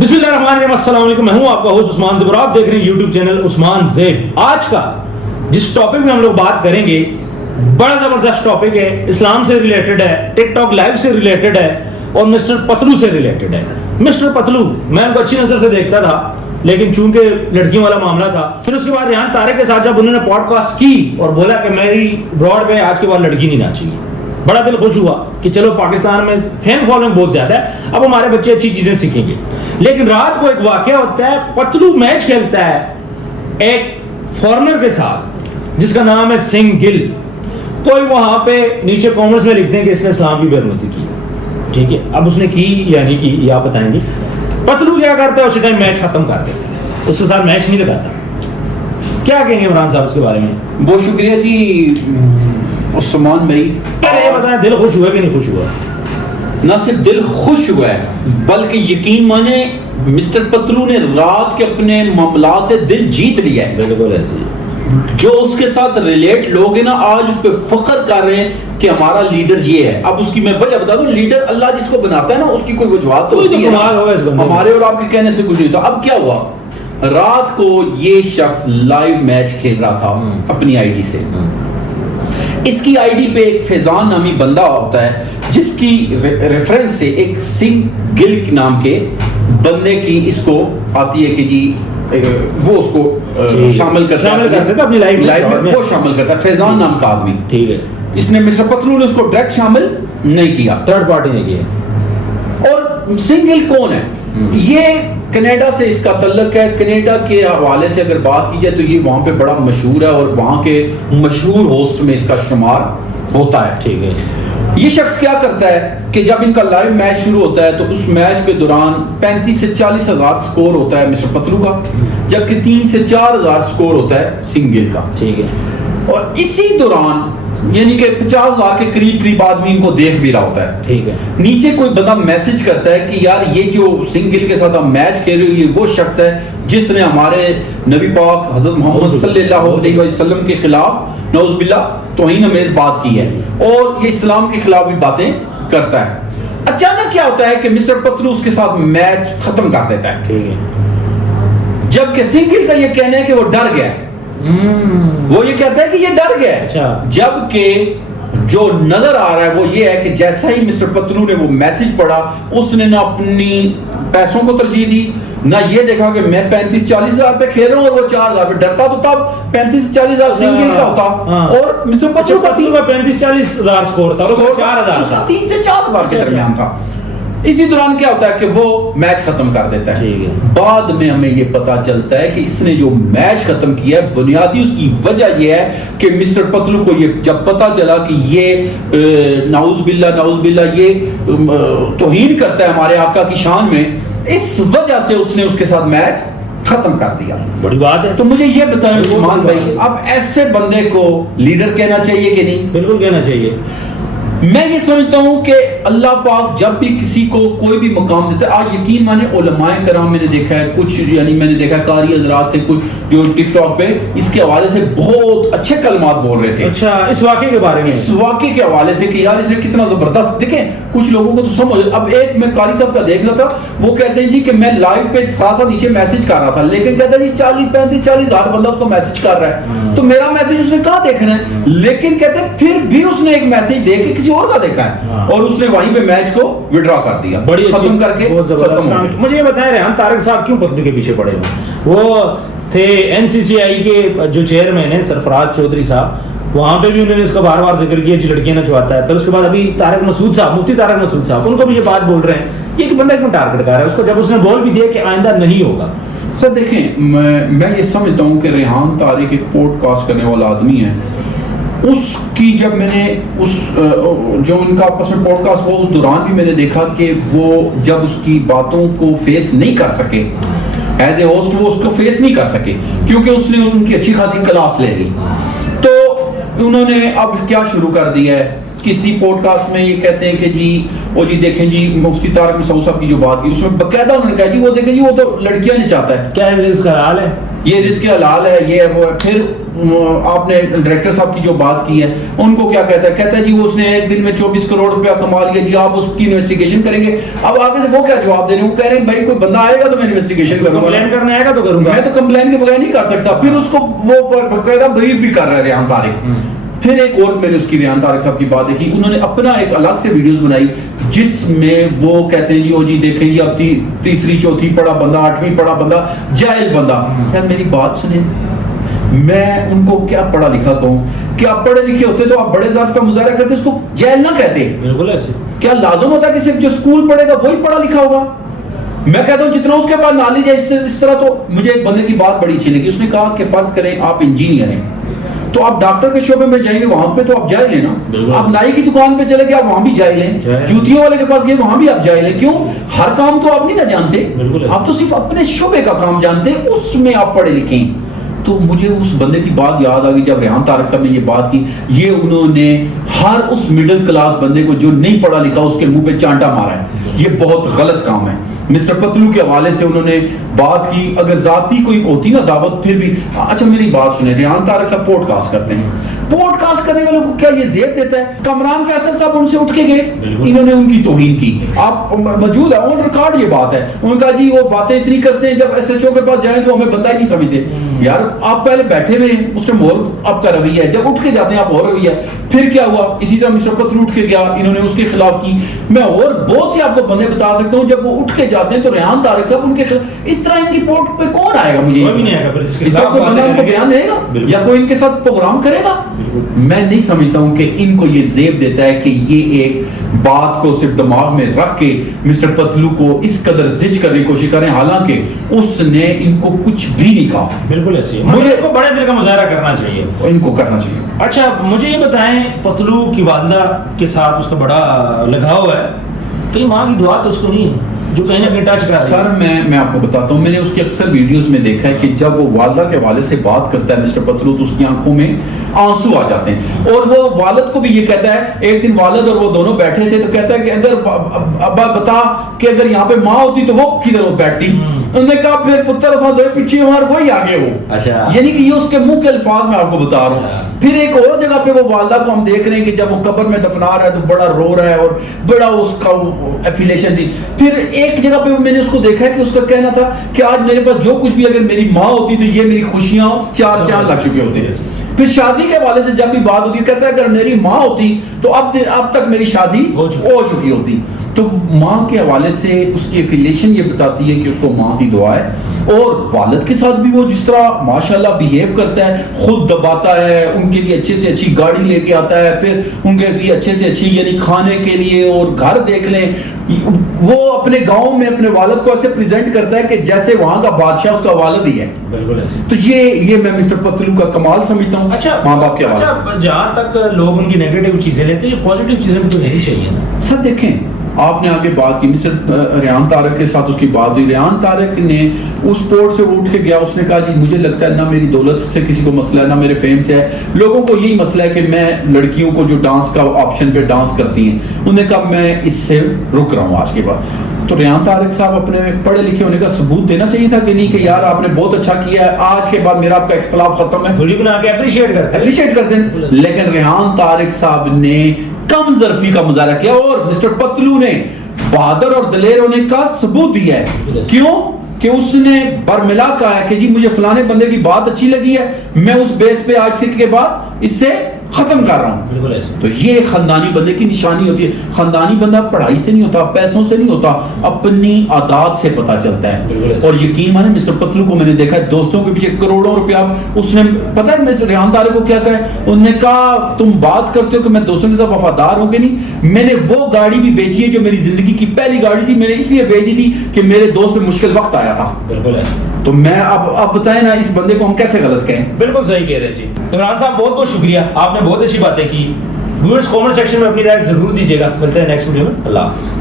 بسم اللہ الرحمن الرحیم، السلام علیکم. میں ہوں آپ کا ہوسٹ عثمان زیب اور آپ دیکھ رہے ہیں یوٹیوب چینل عثمان زیب. آج کا جس ٹاپک میں ہم لوگ بات کریں گے بڑا زبردست ٹاپک ہے، اسلام سے ریلیٹڈ ہے، ٹک ٹاک لائیو سے ریلیٹڈ ہے اور مسٹر پتلو سے ریلیٹڈ ہے. مسٹر پتلو میں ان کو اچھی نظر سے دیکھتا تھا، لیکن چونکہ لڑکیوں والا معاملہ تھا، پھر اس کے بعد ریحان طارق کے ساتھ جب انہوں نے پوڈ کاسٹ کی اور بولا کہ میری براڈ پہ آج کے بعد لڑکی نہیں ناچی، بڑا دل خوش ہوا کہ چلو پاکستان میں فین فالوئنگ بہت زیادہ ہے، اب ہمارے بچے اچھی چیزیں سیکھیں گے. لیکن رات کو ایک واقعہ ہوتا ہے، پتلو میچ کھیلتا ہے ایک فارنر کے ساتھ جس کا نام ہے سنگھ گل. کوئی وہاں پہ نیچے کامنٹس میں لکھتے ہیں کہ اس نے اسلام کی بےعزتی کی. ٹھیک ہے، اب اس نے کی یا نہیں کی یہ آپ بتائیں گے. پتلو کیا کرتا ہے، اسی ٹائم میچ ختم کر دیتا ہے، اس کے ساتھ میچ نہیں لگاتا. کیا کہیں گے عمران صاحب اس کے بارے میں؟ بہت شکریہ جی عثمان بھائی. یہ بتائیں دل خوش ہوا کہ نہیں خوش ہوا؟ نہ صرف دل خوش ہوا ہے بلکہ یقین مانے مسٹر پتلو نے رات کے اپنے معاملات سے دل جیت لیا ہے. بالکل ایسے جو اس کے ساتھ ریلیٹ لوگ ہیں نا آج اس پہ فخر کر رہے ہیں کہ ہمارا لیڈر یہ ہے. اب اس کی میں وجہ بتا دوں، لیڈر اللہ جس کو بناتا ہے نا اس کی کوئی وجوہات تو ہوتی ہے نا، ہمارے اور آپ کے کہنے سے کچھ نہیں. تو اب کیا ہوا، رات کو یہ شخص لائیو میچ کھیل رہا تھا اپنی آئی ڈی سے. اس کی آئی ڈی پہ ایک فیضان نامی بندہ ہوتا ہے جس کی ریفرنس سے ایک سنگھ گل نام کے بندے کی اس کو آتی ہے کہ جی وہ اس کو شامل کرتا ہے اپنی لائف میں، وہ شامل کرتا ہے فیضان نام کا آدمی. ٹھیک ہے، اس نے مسٹر پتلو نے اس کو ڈائریکٹ شامل نہیں کیا، تھرڈ پارٹی نے کیا. اور سنگھ گل کون ہے؟ یہ کینیڈا سے اس کا تعلق ہے. کینیڈا کے حوالے سے اگر بات کی جائے تو یہ وہاں پہ بڑا مشہور ہے اور وہاں کے مشہور ہوسٹ میں اس کا شمار ہوتا ہے. ٹھیک ہے، یہ شخص کیا کرتا ہے کہ جب ان کا لائیو میچ شروع ہوتا ہے تو اس میچ کے دوران 35 سے 40 ہزار سکور ہوتا ہے مسٹر پتلو کا، جبکہ 3 سے 4 ہزار سکور ہوتا ہے سنگھ گل کا. ٹھیک ہے، اور اسی دوران یعنی کہ 50 ہزار کے قریب آدمی ان کو دیکھ بھی رہا ہوتا ہے. ٹھیک ہے، نیچے کوئی بندہ میسج کرتا ہے کہ یار یہ جو سنگھ گل کے ساتھ ہم میچ کھیل رہے ہو یہ وہ شخص ہے جس نے ہمارے نبی پاک حضرت محمد صلی اللہ علیہ وسلم کے خلاف نعوذ باللہ توہین آمیز بات کی ہے اور یہ اسلام کے خلاف بھی باتیں کرتا ہے. اچانک کیا ہوتا ہے کہ مسٹر پتلو اس کے ساتھ میچ ختم کر دیتا ہے. ٹھیک ہے، جبکہ سنگھ گل کا یہ کہنا ہے کہ وہ ڈر گیا. وہ یہ کہتا ہے کہ یہ ڈر گیا، جبکہ جو نظر آ رہا ہے وہ یہ ہے کہ جیسا ہی مسٹر پتلو نے وہ میسج پڑھا اس نے نہ اپنی پیسوں کو ترجیح دی، نہ یہ دیکھا کہ میں 35-40 ہزار پہ کھیل رہا ہوں اور وہ 4 ہزار پہ ڈرتا تو تب 35-40 ہزار سنگھ گل کا ہوتا اور مسٹر پتلو کا 35-40 ہزار سکور تھا، 3 سے 4 ہزار کے درمیان تھا. اسی دوران کیا ہوتا ہے کہ وہ میچ ختم کر دیتا ہے. بعد میں ہمیں یہ پتا چلتا ہے کہ اس نے جو میچ ختم کیا ہے بنیادی اس کی وجہ یہ ہے کہ مسٹر پتلو کو یہ جب پتا چلا کہ یہ نعوذ باللہ یہ توہین کرتا ہے ہمارے آقا کی شان میں، اس وجہ سے اس نے اس کے ساتھ میچ ختم کر دیا. بڑی بات ہے. تو مجھے یہ بتائیں عثمان بھائی، اب ایسے بندے کو لیڈر کہنا چاہیے کہ نہیں؟ بالکل کہنا چاہیے. میں یہ سمجھتا ہوں کہ اللہ پاک جب بھی کسی کو کوئی بھی مقام دیتا ہے، آج یقین مانے علماء کرام میں نے دیکھا ہے کچھ، یعنی میں نے دیکھا ہے قاری حضرات تھے کچھ جو ٹک ٹاک پہ اس کے حوالے سے بہت اچھے کلمات بول رہے تھے. اچھا، اس واقعے کے بارے میں، اس واقعے کے حوالے سے کہ یار اس نے کتنا زبردست. دیکھیں کچھ لوگوں کو تو سمجھ، اب ایک میں قاری صاحب کا دیکھ رہا تھا، وہ کہتے ہیں جی کہ میں لائیو پہ ساتھ نیچے میسج کر رہا تھا، لیکن کہتا ہے جی 40-40 ہزار بندہ اس کو میسج کر رہا ہے تو میرا میسج اس نے کہاں دیکھنا ہے. لیکن کہتے ہیں پھر بھی اس نے ایک میسج دیکھ کے کسی اور کا دیکھا ہے اور اس نے وہیں پہ میچ کو وڈرا کر دیا، ختم کر کے ختم ہو گیا. مجھے یہ بتائیں ریحان طارق صاحب کیوں پتلو کے پیچھے پڑے ہوئے؟ وہ تھے NCCI کے جو چیئرمین ہیں سرفراز چودھری صاحب، وہاں پہ بھی انہوں نے اس کا بار بار ذکر کیا جو لڑکیاں نچواتا ہے. پھر اس کے بعد ابھی طارق مسعود صاحب، مفتی طارق مسعود صاحب، ان کو بھی یہ بات بول رہے ہیں یہ کہ بندہ کیوں ٹارگٹ کر رہا ہے اس کو، جب اس نے بول بھی دیا کہ آئندہ نہیں ہوگا. سر دیکھیں میں یہ سمجھتا ہوں کہ ریحان طارق ایک پوڈ کاسٹ کرنے والا آدمی ہے. اس کی جب میں نے اس جو ان کا آپس میں پوڈ کاسٹ ہوا اس دوران بھی میں نے دیکھا کہ وہ جب اس کی باتوں کو فیس نہیں کر سکے ایز اے ہوسٹ، وہ اس کو فیس نہیں کر سکے کیونکہ اس نے ان کی اچھی خاصی کلاس لے لی. تو انہوں نے اب کیا شروع کر دیا ہے، کسی پوڈ کاسٹ میں یہ کہتے ہیں کہ جی وہ جی دیکھیں جی مفتی طارق مسعود صاحب کی جو بات کی اس میں باقاعدہ انہوں نے کہا جی وہ دیکھیں جی وہ تو لڑکیاں نہیں چاہتا ہے، کیا رزق حلال ہے، یہ رزق حلال ہے، یہ وہ. پھر آپ نے ڈائریکٹر صاحب کی جو بات کی ہے ان کو کیا کہتا ہے جی وہ اس نے ایک دن میں 24 کروڑ روپیہ کما لیا جی آپ اس کی انویسٹیگیشن کریں گے. اب آگے سے وہ کیا جواب دے رہے ہیں, وہ کہہ رہے ہیں بھائی کوئی بندہ آئے گا تو میں انویسٹیگیشن کروں گا, کمپلین کرنا آئے گا تو کروں گا, میں تو کمپلین کے بغیر نہیں کر سکتا. پھر اس کو وہ باقاعدہ بریف بھی کر رہا ہے ریحان طارق. پھر ایک اور میں نے اس کی ریحان طارق صاحب کی بات دیکھی, انہوں نے اپنا ایک الگ سے ویڈیوز بنائی جس میں وہ کہتے ہیں جی او جی دیکھیں جی اب تیسری چوتھی پڑھا بندہ, 8ویں پڑھا بندہ, جاہل بندہ. یار میری بات سنیں, میں ان کو کیا پڑھا لکھا کہوں کہ آپ پڑھے لکھے ہوتے تو آپ بڑے ضعف کا مظاہرہ کرتے, اس کو جاہل نہ کہتے. بالکل ایسے کیا لازم ہوتا ہے کہ صرف جو اسکول پڑھے گا وہی پڑھا لکھا ہوگا؟ میں کہتا ہوں جتنا اس کے پاس نالج ہے اس طرح. تو مجھے ایک بندے کی بات بڑی اچھی لگی, اس نے کہا کہ فرض کریں آپ انجینئر ہیں تو آپ ڈاکٹر کے شعبے میں جائیں گے وہاں پہ تو آپ جاہل ہیں نا, آپ نائی کی دکان پہ چلے گئے آپ وہاں بھی جاہل ہیں, جوتیوں والے کے پاس گئے وہاں بھی آپ جاہل ہیں. کیوں؟ ہر کام تو آپ نہیں نہ جانتے, آپ تو صرف اپنے شعبے کا کام جانتے ہیں, اس میں آپ پڑھے لکھے ہیں. تو مجھے اس بندے کی بات یاد آ گئی جب ریحان طارق صاحب نے یہ بات کی. یہ انہوں نے ہر اس مڈل کلاس بندے کو جو نہیں پڑھا لکھا اس کے منہ پہ چانٹا مارا ہے. یہ بہت غلط کام ہے. مسٹر پتلو کے حوالے سے انہوں نے بات کی, اگر ذاتی کوئی ہوتی نا دعوت پھر بھی. اچھا میری بات سنیں, ریحان طارق صاحب پوڈ کاسٹ کرتے ہیں, پوڈ کاسٹ کرنے والوں کو کیا یہ زیب دیتا ہے؟ کامران فیصل صاحب ان سے اٹھ کے گئے, انہوں نے ان کی توہین کی, آپ موجود ہے آن ریکارڈ یہ بات ہے. انہوں نے کہا جی وہ باتیں اتنی کرتے ہیں جب ایس ایچ او کے پاس جائیں تو ہمیں بندہ ہی نہیں سمجھتے. یار آپ پہلے بیٹھے ہوئے ہیں اس میں اور آپ کا رویہ ہے, جب اٹھ کے جاتے ہیں آپ اور رویہ. پھر کیا ہوا؟ اسی طرح مسٹر پتلو اٹھ کے گیا, انہوں نے اس کے خلاف کی. میں اور بہت سے آپ کو بندے بتا سکتا ہوں جب وہ اٹھ کے جاتے ہیں تو ریحان طارق صاحب ان کے خلاف. اس طرح ان کی پورٹ پہ کون آئے گا؟ مجھے اس طرح کوئی بندہ ان کو بیان دے گا یا کوئی ان کے ساتھ پروگرام کرے گا؟ میں نہیں سمجھتا ہوں کہ ان کو یہ زیب دیتا ہے کہ یہ ایک بات کو صرف دماغ میں رکھ کے مسٹر پتلو کو اس قدر زج کرنے کی کوشش کریں, حالانکہ اس نے ان کو کچھ بھی نہیں کہا. بالکل ایسے مجھے کو بڑے دل کا مظاہرہ کرنا چاہیے, ان کو کرنا چاہیے. اچھا مجھے یہ بتائیں, پتلو کی والدہ کے ساتھ اس کا بڑا لگاؤ ہے, کہیں ماں کی دعا تو اس کو نہیں ہے جو کہیں نہ کہیں ٹچ کرا رہی ہے؟ سر میں آپ کو بتاتا ہوں, میں نے اس کی اکثر ویڈیوز میں دیکھا ہے کہ جب وہ والدہ کے حوالے سے بات کرتا ہے مسٹر پتلو تو اس کی آنکھوں میں آنسو آ جاتے ہیں. اور وہ والد کو بھی یہ کہتا ہے, ایک دن والد اور وہ دونوں بیٹھے تھے تو کہتا ہے کہ اگر ابا بتا کہ اگر یہاں پہ ماں ہوتی تو وہ کدھر بیٹھتی. انہوں نے کہا پھر پتر اساں دو پیچھے ہمارے وہی آگے ہو. اچھا یعنی کہ یہ اس کے منہ کے الفاظ میں آپ کو بتا رہا ہوں. پھر ایک اور جگہ پہ وہ والدہ کو ہم دیکھ رہے ہیں کہ جب وہ قبر میں دفنا رہا ہے تو بڑا رو رہا ہے اور بڑا اس کا ایفیلیشن دی. پھر ایک جگہ پہ میں نے اس کو دیکھا ہے کہ اس کا کہنا تھا کہ آج میرے پاس جو کچھ بھی اگر میری ماں ہوتی تو یہ میری خوشیاں 4 چاند لگ چکے ہوتے. پھر شادی کے حوالے سے جب بھی بات ہوتی ہے کہتا ہے اگر میری ماں ہوتی تو اب تک میری شادی ہو چکی ہوتی. تو ماں کے حوالے سے اس کی ایفیلیشن یہ بتاتی ہے کہ اس کو ماں کی دعا ہے. اور والد کے ساتھ بھی وہ جس طرح ماشاءاللہ بیہیو کرتا ہے, خود دباتا ہے, ان کے لیے اچھے سے اچھی گاڑی لے کے آتا ہے, پھر ان کے لیے اچھے سے اچھی یعنی کھانے کے لیے اور گھر دیکھ لیں, وہ اپنے گاؤں میں اپنے والد کو ایسے پریزنٹ کرتا ہے کہ جیسے وہاں کا بادشاہ اس کا والد ہی ہے. تو یہ میں مسٹر پتلو کا کمال سمجھتا ہوں. اچھا ماں باپ کے حوالے سے جہاں تک لوگ ان کی نیگیٹو چیزیں لیتے ہیں, پازیٹیو چیزیں بھی تو نہیں چاہیے نا سر. دیکھیں آپ نے آگے بات کی, مسٹر ریحان طارق کے ساتھ اس کی بات ہوئی. ریحان طارق نے اس پورٹ سے اٹھ کے گیا, اس نے کہا جی مجھے لگتا ہے نہ میری دولت سے کسی کو مسئلہ ہے نہ میرے فیم سے ہے, لوگوں کو یہی مسئلہ ہے کہ میں لڑکیوں کو جو ڈانس کا آپشن پہ ڈانس کرتی ہیں انہوں نے کہا میں اس سے رک رہا ہوں آج کے بعد. تو ریحان طارق صاحب اپنے پڑھے لکھے ہونے کا ثبوت دینا چاہیے تھا کہ نہیں کہ یار آپ نے بہت اچھا کیا ہے, آج کے بعد میرا آپ کا اختلاف ختم ہے, تھوڑی بنا کے اپریشیٹ کرتے ہیں. لیکن ریحان طارق صاحب نے کم ظرفی کا مظاہرہ کیا اور مسٹر پتلو نے بہادر اور دلیر ہونے کا ثبوت دیا ہے. کیوں؟ کہ اس نے برملا کہا ہے کہ جی مجھے فلانے بندے کی بات اچھی لگی ہے, میں اس بیس پہ آج سے کے بعد اس سے ختم کر رہا ہوں. تو یہ خاندانی بندے کی نشانی ہوتی ہے. خاندانی بندہ پڑھائی سے نہیں ہوتا, پیسوں سے نہیں ہوتا, اپنی عادات سے پتہ چلتا ہے. اور یقین مانے مسٹر پتلو کو میں نے دیکھا ہے دوستوں کے پیچھے کروڑوں روپیہ, اس نے پتہ ہے مسٹر ریحان طارق کو کیا کہا ہے, انہوں نے کہا تم بات کرتے ہو کہ میں دوستوں کے ساتھ وفادار ہوں کہ نہیں, میں نے وہ گاڑی بھی بیچی ہے جو میری زندگی کی پہلی گاڑی تھی, میں نے اس لیے بیچ دی تھی کہ میرے دوست پہ مشکل وقت آیا تھا. تو میں اب بتائیں نا اس بندے کو ہم کیسے غلط کہیں. بالکل صحیح کہہ رہے ہیں جی. عمران صاحب بہت بہت شکریہ, آپ نے بہت اچھی باتیں کی. ویورز کامنٹ سیکشن میں اپنی رائے ضرور دیجیے گا. ملتے ہیں نیکسٹ ویڈیو میں. اللہ حافظ.